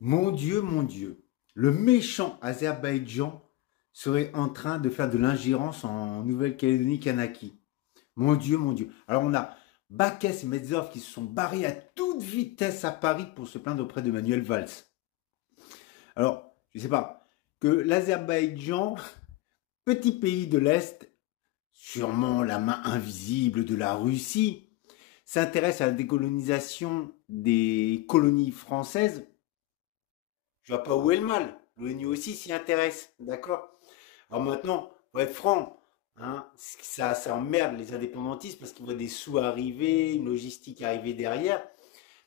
Mon Dieu, le méchant Azerbaïdjan serait en train de faire de l'ingérence en Nouvelle-Calédonie Kanaki. Mon Dieu. Alors on a Bakes et Medzov qui se sont barrés à toute vitesse à Paris pour se plaindre auprès de Manuel Valls. Alors, je ne sais pas, que l'Azerbaïdjan, petit pays de l'Est, sûrement la main invisible de la Russie, s'intéresse à la décolonisation des colonies françaises. Je vois pas où est le mal. L'ONU aussi s'y intéresse, d'accord? Alors maintenant, pour être franc, hein, ça emmerde les indépendantistes parce qu'ils voient des sous arriver, une logistique arriver derrière.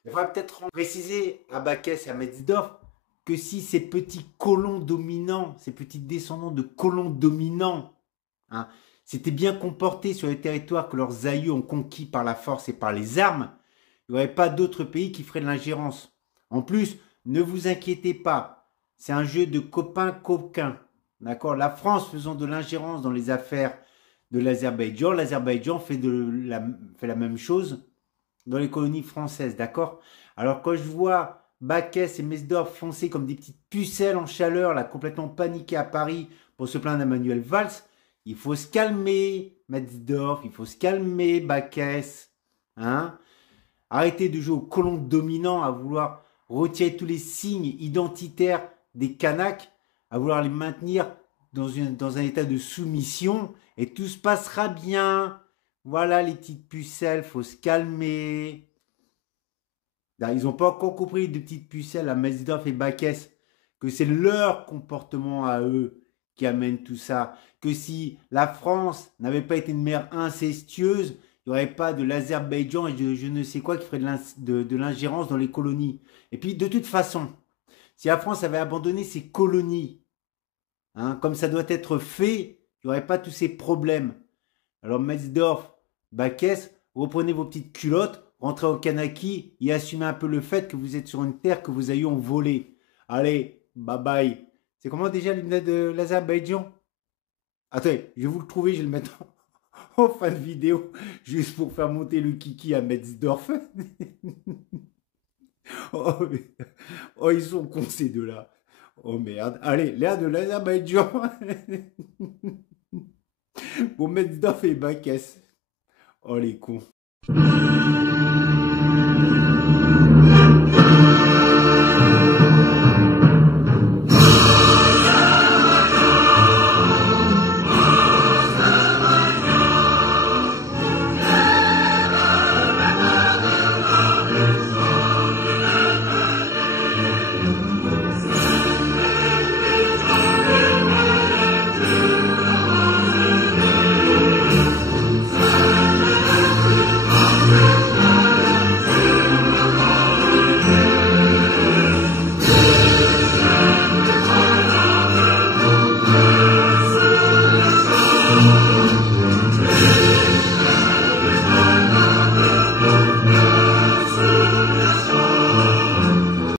Il faudra peut-être préciser à Bakès et à Metzdorf que si ces petits colons dominants, ces petits descendants de colons dominants, hein, s'étaient bien comportés sur les territoires que leurs aïeux ont conquis par la force et par les armes, il n'y aurait pas d'autres pays qui feraient de l'ingérence. En plus, ne vous inquiétez pas, c'est un jeu de copains-coquins. D'accord? La France faisant de l'ingérence dans les affaires de l'Azerbaïdjan, l'Azerbaïdjan fait la même chose dans les colonies françaises. D'accord? Alors quand je vois Bakès et Mesdorf foncer comme des petites pucelles en chaleur, là, complètement paniqués à Paris pour se plaindre d'Emmanuel Valls, il faut se calmer, Metzdorf, il faut se calmer, Bakès. Hein? Arrêtez de jouer au colon dominant, à vouloir retirer tous les signes identitaires des Kanaks, à vouloir les maintenir dans un état de soumission, et tout se passera bien. Voilà les petites pucelles, faut se calmer. Ils n'ont pas encore compris, de petites pucelles à Mesdorf et Bakès, que c'est leur comportement à eux qui amène tout ça. Que si la France n'avait pas été une mère incestueuse, il n'y aurait pas de l'Azerbaïdjan et de je ne sais quoi qui ferait de l'ingérence dans les colonies. Et puis, de toute façon, si la France avait abandonné ses colonies, hein, comme ça doit être fait, il n'y aurait pas tous ces problèmes. Alors, Metzdorf, Bakès, reprenez vos petites culottes, rentrez au Kanaki et assumez un peu le fait que vous êtes sur une terre que vos aïeux ont volée. Allez, bye bye. C'est comment déjà l'hymne de l'Azerbaïdjan? Attendez, je vais vous le trouver, je vais le mettre en fin de vidéo, juste pour faire monter le kiki à Metzdorf. Oh, oh, ils sont cons ces deux-là. Oh merde. Allez, l'air de l'Azerbaïdjan. Pour Metzdorf et Bakès. Oh les cons.